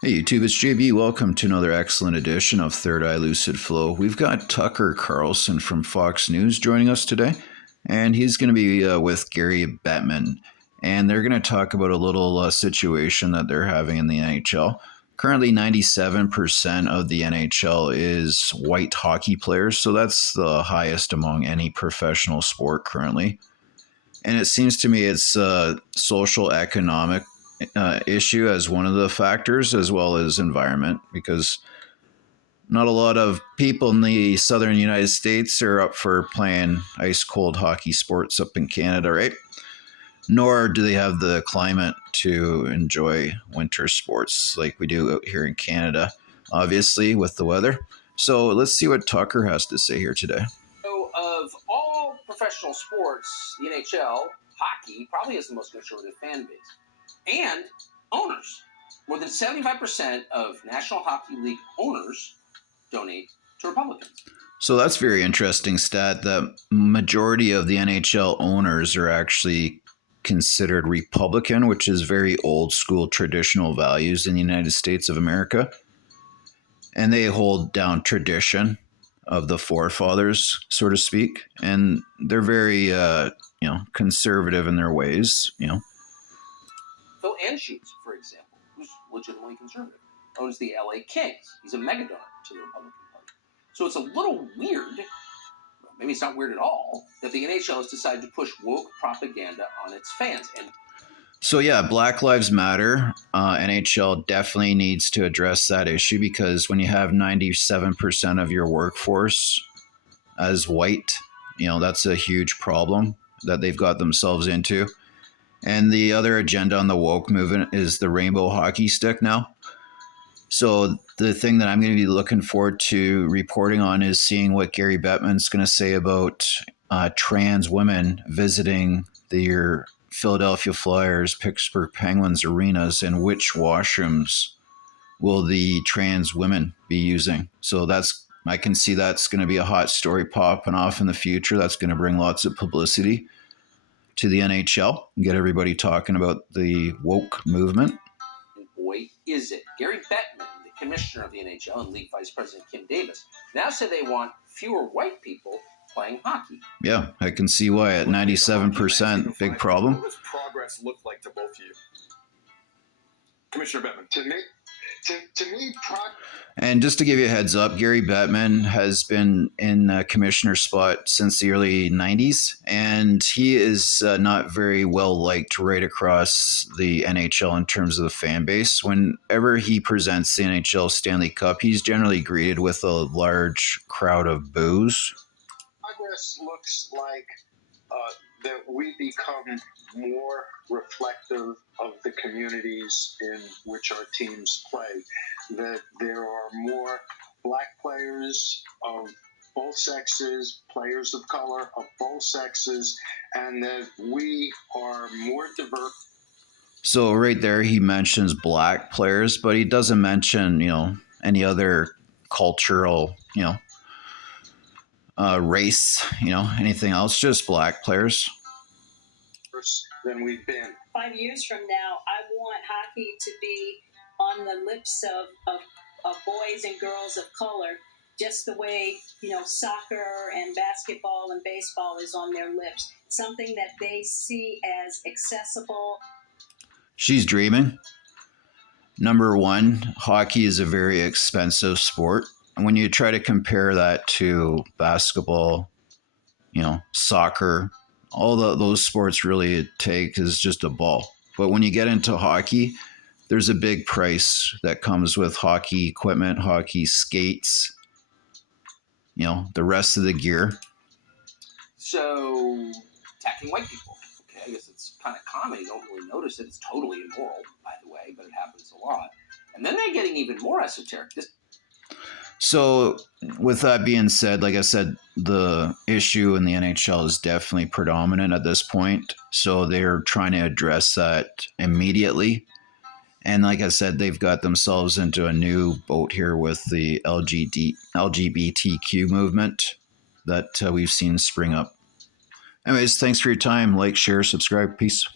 Hey YouTube, it's JB. Welcome to another excellent edition of Third Eye Lucid Flow. We've got Tucker Carlson from Fox News joining us today, and he's going to be with Gary Bettman, and they're going to talk about a little situation that they're having in the NHL. Currently, 97% of the NHL is white hockey players, so that's the highest among any professional sport currently. And it seems to me it's social economic issue as one of the factors, as well as environment, because not a lot of people in the southern United States are up for playing ice cold hockey sports up in Canada, right? Nor do they have the climate to enjoy winter sports like we do out here in Canada, obviously, with the weather. So let's see what Tucker has to say here today. So, of all professional sports, the NHL, hockey probably has the most conservative fan base. And owners. More than 75% of National Hockey League owners donate to Republicans. So that's a very interesting stat. The majority of the NHL owners are actually considered Republican, which is very old school traditional values in the United States of America. And they hold down tradition of the forefathers, so to speak. And they're very, conservative in their ways, Phil Anschutz, for example, who's legitimately conservative, owns the LA Kings. He's a megadonor to the Republican Party. So it's a little weird, maybe it's not weird at all, that the NHL has decided to push woke propaganda on its fans. And so yeah, Black Lives Matter. NHL definitely needs to address that issue, because when you have 97% of your workforce as white, that's a huge problem that they've got themselves into. And the other agenda on the woke movement is the rainbow hockey stick now. So the thing that I'm going to be looking forward to reporting on is seeing what Gary Bettman's going to say about trans women visiting your Philadelphia Flyers, Pittsburgh Penguins arenas, and which washrooms will the trans women be using. So I can see that's going to be a hot story popping off in the future. That's going to bring lots of publicity to the NHL and get everybody talking about the woke movement. And boy, is it. Gary Bettman, the commissioner of the NHL and league vice president Kim Davis, now say they want fewer white people playing hockey. Yeah, I can see why at 97%, big problem. What does progress look like to both of you? Commissioner Bettman. To me, and just to give you a heads up, Gary Bettman has been in the commissioner spot since the early 90s, and he is not very well liked right across the NHL in terms of the fan base. Whenever he presents the NHL Stanley Cup, he's generally greeted with a large crowd of boos. progress looks like that we become more reflective of the communities in which our teams play, that there are more black players of both sexes, players of color of both sexes, and that we are more diverse. So right there, he mentions black players, but he doesn't mention, any other cultural, race, anything else, just black players. Than we've been. 5 years from now, I want hockey to be on the lips of boys and girls of color, just the way, soccer and basketball and baseball is on their lips. Something that they see as accessible. She's dreaming. Number one, hockey is a very expensive sport. And when you try to compare that to basketball, soccer, all those sports really take is just a ball. But when you get into hockey, there's a big price that comes with hockey equipment, hockey skates, the rest of the gear. So, attacking white people. Okay, I guess it's kind of common. You don't really notice it. It's totally immoral, by the way, but it happens a lot. And then they're getting even more esoteric. So with that being said, like I said, the issue in the NHL is definitely predominant at this point. So they're trying to address that immediately. And like I said, they've got themselves into a new boat here with the LGBTQ movement that we've seen spring up. Anyways, thanks for your time. Like, share, subscribe. Peace.